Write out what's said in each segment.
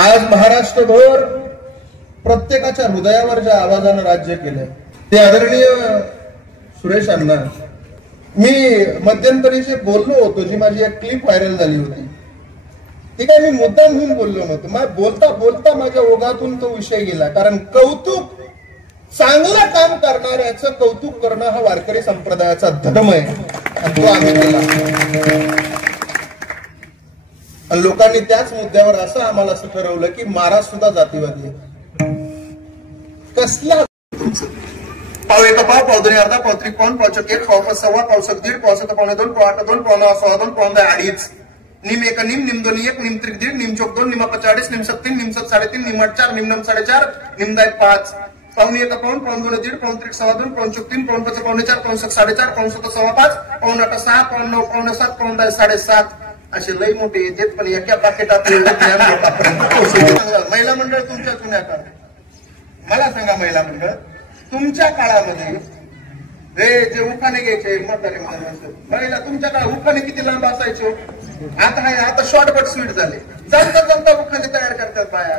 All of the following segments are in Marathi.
आज महाराष्ट्रभर प्रत्येकाच्या हृदयावर ज्या आवाजानं राज्य केलंय ते आदरणीय सुरेश अण्णा, मी मध्यंतरी जे बोललो होतो, जी माझी एक क्लिप व्हायरल झाली होती, ती काय मी मुद्दाम म्हणून बोललो नव्हतो. बोलता बोलता माझ्या ओघातून तो विषय गेला. कारण कौतुक, चांगलं काम करणाऱ्याचं कौतुक करणं हा वारकरी संप्रदायाचा धर्म आहे आणि तो आम्ही केला. आणि लोकांनी त्याच मुद्द्यावर असं आम्हाला असं ठरवलं की महाराज सुद्धा जातीवादी आहे. कसला पाव एका पाव, पाव दोन्ही अर्धा, पाव त्रिक पाऊन, पाव चक एक, पाव पाच सव्वा, पाव सक दीड, पाव सत पावणे दोन, पाव आठ दोन, पाव नऊ सव्वा दोन, पाव दहा अडीच, निम एक निम, निम दोन्ही एक, निम त्रिक दीड, निम चौक दोन, निमा पच अडीच, निम सत तीन, निम सत साडेतीन, निम आठ चार, निम नम साडेचार, निम दहा पाच, पावणे एका पाऊन, पाऊन दोन दीड, पाऊन त्रिक सव्वा दोन, पाऊन चौक तीन, पाऊन पाच पावणे चार, पाऊन सक साडेचार, पाऊन सत सव्वा पाच, पाऊन आठ सहा, पाऊन नऊ पावणे सात, पाऊन दहा साडेसात, असे लई मोठे येतात. पण एका पाकिटात महिला मंडळ तुमच्या जुन्या काळात, मला सांगा महिला मंडळ तुमच्या काळामध्ये जे उखाणे घ्यायचे म्हातारे महिला, तुमच्या काळात उखाणे किती लांब असायचे? आता शॉर्टकट स्वीट झाले, चालता चालता उखाणे तयार करतात बाया.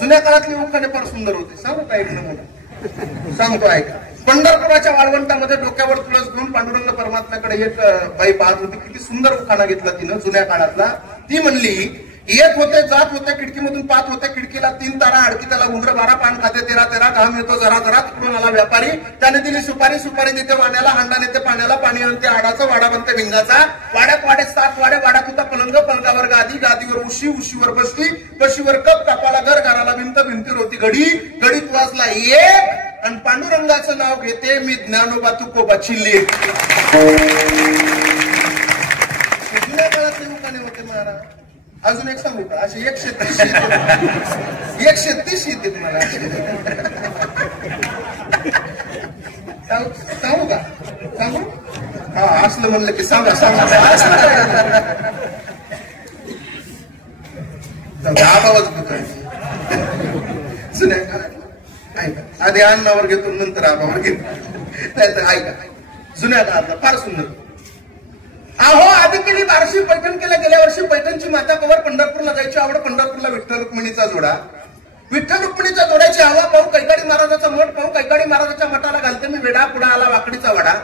जुन्या काळातले उखाणे फार सुंदर होते. सांगू का एक नमुना सांगतो, ऐका. पंढरपुराच्या वाळवंटामध्ये डोक्यावर तुळस घेऊन पांडुरंग परमात्म्याकडे एक बाई पाहत होती. किती सुंदर उखाणा घेतला तिनं जुन्या काळातला. ती म्हणली, येत होते जात होते खिडकीमधून पाहत होते, खिडकीला 3 तारा, अडकी त्याला उंदर 12, पान खाते 13 13, घाम येतो जरा जरा, तिकडून आला व्यापारी, त्याने दिली सुपारी, सुपारी देते वाड्याला, हांडा नेते पाण्याला, पाणी आणते आडाचा, वाडा बनते भिंगाचा, वाड्यात वाड्यात 7 वाडे, वाड्यात होता पलंग, पलंगावर गादी, गादीवर उशी, उशीवर बसली, बशीवर कप, कपाला घर, घराला भिंत, भिंतीवर होती घडी, घडीत वाजला एक, आणि पांडुरंगाचं नाव घेते मी ज्ञानोबा तुकोबाची लेक. जुन्या काळातले उखाणे होते महाराज. अजून एक सांगू का? असे 130 येते तुम्हाला. सांगू का? सांगू? हा, असलं म्हणलं की सांगा सांगा. आवाज जुन्या काळात ऐका. आधी अन्नावर घेतो, नंतर आबावर घेतो. नाहीतर ऐका, जुन्या काळातला फार सुंदर. अहो, आधी केली बारशी पैठण केलं. गेल्या वर्षी पैठणची माता कवर पंढरपूरला जायची आवड. पंढरपूरला विठ्ठल रुक्मिणीचा जोडा. विठ्ठल रुक्मिणीच्या जोड्याची हवा पाहू कैकाडी महाराजाचा मठ पाहू. कैकाडी महाराजाच्या मठाला घालते मी वेडा. पुढा आला वाकडीचा वडा.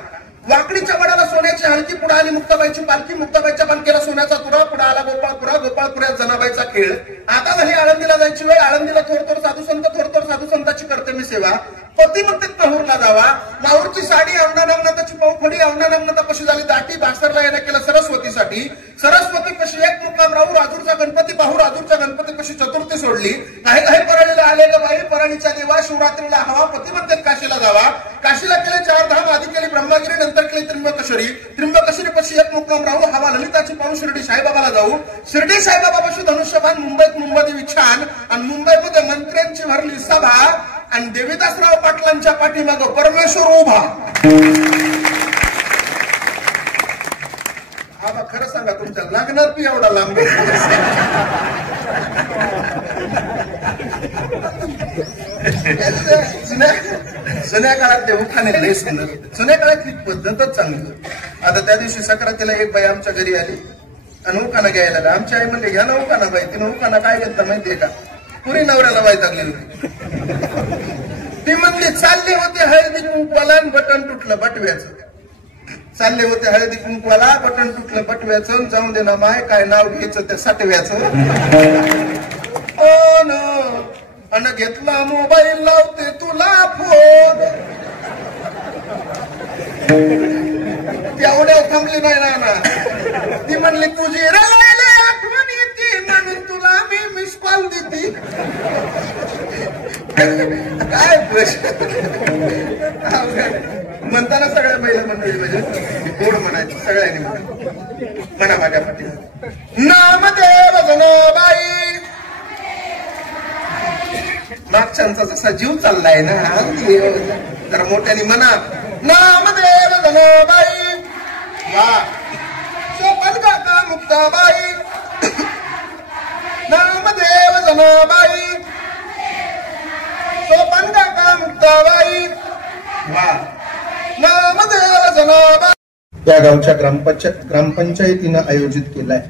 वाकडीच्या वडाला सोन्याची हलकी. पुढे आली मुक्ताबाईची पालखी. मुक्ताबाईच्या पालखीला सोन्याचा तुरा. पुढे आला गोपाळपुरा. गोपाळपुऱ्यात जनाबाईचा खेळ. आता झाली आळंदीला जायची वेळ. आळंदीला थोर साधू संत. थोर साधू संतांची करते मी सेवा. पतिमत्तेत माहूरला जावा. माहूरची साडी औंढा नागनाथाची पाऊफडी. औंढा नागनाथा कशी झाली दाटी. बासरला येणं केलं सरस्वतीसाठी. सरस्वती कशी एक मुक्काम राहू. राजूरचा गणपती पाहू. राजूरच्या गणपती कशी चतुर्थी सोडली. काही काही परळीला आले ग बाई. परळीच्या देवा. शिवरात्रीला हवा. पतिमत्तेत काशीला जावा. काशीला केले 4 धाम. आधी केली ब्रह्मगिरी, नंतर केली त्र्यंबकेश्वरी. त्र्यंबकेश्वरी पशी एक मुक्काम राहू. हवा ललिताची पाहू. शिर्डी साईबाबाला जाऊ. शिर्डी साईबाबापाशी धनुष्यबाण. मुंबईत मुंबदेवी छान. आणि मुंबईमध्ये मंत्र्यांची भरली सभा. आणि देवीदासराव पाटलांच्या पाठीमाग परमेश्वर उभा. आबा खरं सांगा, तुमच्या लग्नात बी एवढा लांब? जुन्या काळात ते उखाणे लय सुंदर. जुन्या काळातली पद्धतच चांगली. आता त्या दिवशी सक्रातीला एक बाई आमच्या घरी आली आणि उखाणा घ्यायला आली. आमची आई म्हणले, घ्या ना उखाणा बाई. तिने उखाणा काय घेतला माहितीये का? पुरी नवऱ्याला वैतागली होती. ती म्हणली, चालले होते हळदी कुंकवाला, बटन तुटलं बटव्याचं. चालले होते हळदी कुंकवाला, बटन तुटलं बटव्याचं. जाऊन दे ना माय, काय नाव घ्यायचं त्या साठव्याचं. अन घेतला मोबाईल, लावते तुला फोन. एवढ्या थांबली नाही ना. ती म्हणली, तुझी रवायला आठवण येते म्हणून तुला मी मिस कॉल देते. काय म्हणताना सगळ्या महिला मंडळी म्हणजे गोड म्हणायचं. सगळ्यांनी म्हणा माझ्या पाठी. नामदेव जनाबाई. मागच्यांचा जसा जीव चाललाय ना, जरा मोठ्याने म्हणा, नामदेव जनाबाई. वा. सोपन काका मुक्ताबाई. नामदेव जनाबाई. सोपन काका मुक्ताबाई. वा. नामदेव जनाबाई. या गावच्या ग्रामपंचायतीनं आयोजित केलाय.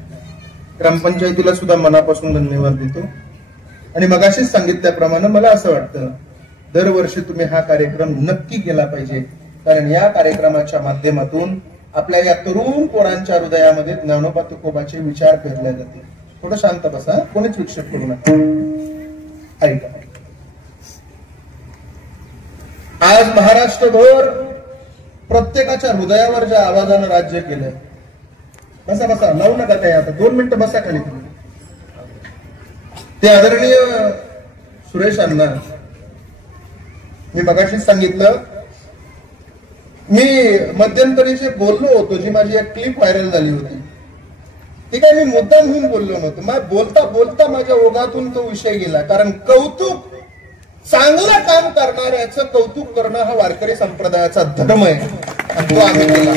ग्रामपंचायतीला सुद्धा मनापासून धन्यवाद देतो. आणि मगाशीच सांगितल्याप्रमाणे मला असं वाटतं दरवर्षी तुम्ही हा कार्यक्रम नक्की केला पाहिजे, कारण या कार्यक्रमाच्या माध्यमातून आपल्या या तरुण पोरांच्या हृदयामध्ये ज्ञानोबा तुकोबाचे विचार पेरले जातील. थोडं शांत बसा, कोणीच विक्षेप करू नका. ऐका, आज महाराष्ट्रभर प्रत्येकाच्या हृदयावर ज्या आवाजानं राज्य केलंय, बसा बसा, लावू नका काय, आता 2 मिनिटं बसा खाली तुम्ही. ते आदरणीय सुरेश अण्णा, मी मगाशीच सांगितलं, मी मध्यंतरी जे बोललो होतो, जी माझी एक क्लिप व्हायरल झाली होती, ती काय मी मुद्दाम होऊन बोललो नव्हतो. बोलता बोलता माझ्या ओघातून तो विषय गेला. कारण कौतुक, चांगलं काम करणाऱ्याचं कौतुक करणं हा वारकरी संप्रदायाचा धर्म आहे, आणि तो आम्ही केला.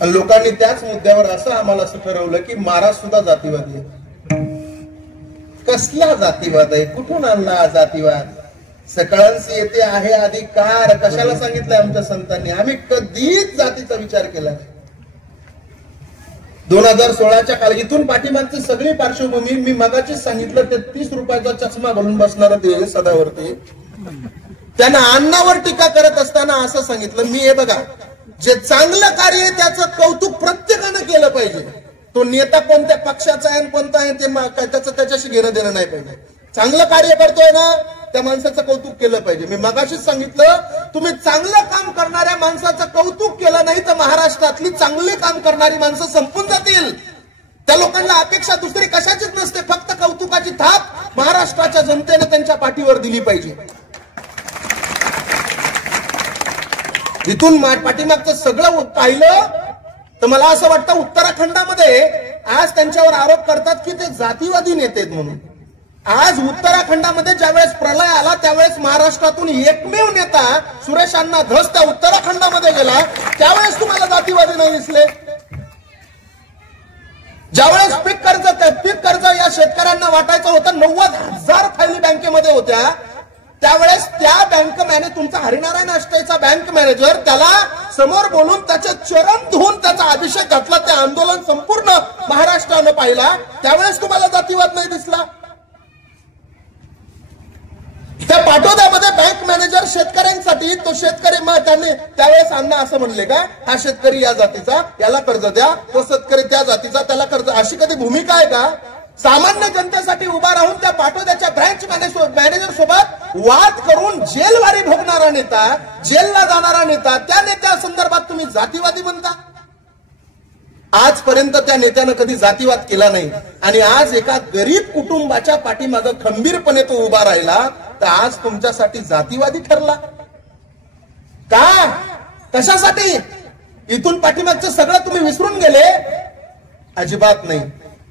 आणि लोकांनी त्याच मुद्द्यावर असं आम्हाला असं ठरवलं की महाराज सुद्धा जातीवादी आहे. कसला जातीवाद आहे, कुठून आणला हा जातीवाद? सकाळच येते आहे अधिकार, कशाला सांगितलंय आमच्या संतांनी? आम्ही कधीच जातीचा विचार केला नाही. 2016च्या काळात इथून पाठीमागची सगळी पार्श्वभूमी मी मगाचीच सांगितलं. ते 30 रुपयाचा चष्मा घालून बसणार ते सदावरती, त्यांना अन्नावर टीका करत असताना असं सांगितलं, मी हे बघा, जे चांगलं कार्य आहे त्याचं कौतुक प्रत्येकानं केलं पाहिजे. तो नेता कोणत्या पक्षाचा आहे कोणता आहे ते त्याच्याशी घेणं देणं नाही पाहिजे. चांगलं कार्य करतोय ना, त्या माणसाचं कौतुक केलं पाहिजे. मी मगाशीच सांगितलं, तुम्ही चांगलं काम करणाऱ्या माणसाचं कौतुक केलं नाही तर महाराष्ट्रातली चांगली काम करणारी माणसं संपून जातील. त्या लोकांना अपेक्षा दुसरी कशाचीच नसते, फक्त कौतुकाची थाप महाराष्ट्राच्या जनतेने त्यांच्या पाठीवर दिली पाहिजे. इथून पाठीमागचं सगळं पाहिलं तर मला असं वाटतं उत्तराखंडामध्ये आज त्यांच्यावर आरोप करतात की ते जातीवादी नेते आहेत म्हणून. आज उत्तराखंडामध्ये ज्यावेळेस प्रलय आला त्यावेळेस महाराष्ट्रातून एकमेव नेता सुरेश अण्णा धस त्या उत्तराखंडामध्ये गेला, त्यावेळेस तुम्हाला जातीवादी नाही दिसले. ज्यावेळेस पीक कर्ज या शेतकऱ्यांना वाटायचं होतं, 90,000 फायली बँकेमध्ये होत्या, त्यावेळेस त्या बँक मॅनेजर, तुमचा हरिनारायण अष्टेचा बँक मॅनेजर, त्याला समोर बोलून त्याचे चरण धुवून त्याचा अभिषेक घातला. ते आंदोलन संपूर्ण महाराष्ट्रानं पाहिला, त्यावेळेस तुम्हाला जातीवाद नाही दिसला. त्या पाटोद्यामध्ये बँक मॅनेजर शेतकऱ्यांसाठी, तो शेतकरी त्यांनी त्यावेळेस अण्णा असं म्हणले का, हा शेतकरी या जातीचा याला कर्ज द्या, तो शेतकरी त्या जातीचा त्याला कर्ज, अशी कधी भूमिका आहे का? सामान्य जनतेसाठी उभा राहून त्या पाटोद्याच्या ब्रँच मॅनेजर सोबत वाद करून जेलवारी भोगणारा नेता, जेलला जाणारा नेता, त्या नेत्या संदर्भात तुम्ही जातीवादी म्हणता. आजपर्यंत त्या नेत्यानं कधी जातीवाद केला नाही, आणि आज एका गरीब कुटुंबाच्या पाठीमागं खंबीरपणे तो उभा राहिला, तर आज तुमच्यासाठी जातीवादी ठरला का? कशासाठी? इथून पाठीमागचं सगळं तुम्ही विसरून गेले? अजिबात नाही.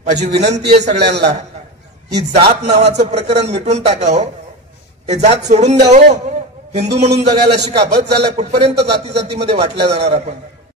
माझी विनंती आहे सगळ्यांना, ही जात नावाचं प्रकरण मिटून टाकावं, हे जात सोडून द्यावं, हिंदू म्हणून जगायला शिका. बस झालं, कुठपर्यंत जाती जातीमध्ये वाटल्या जाणार आपण.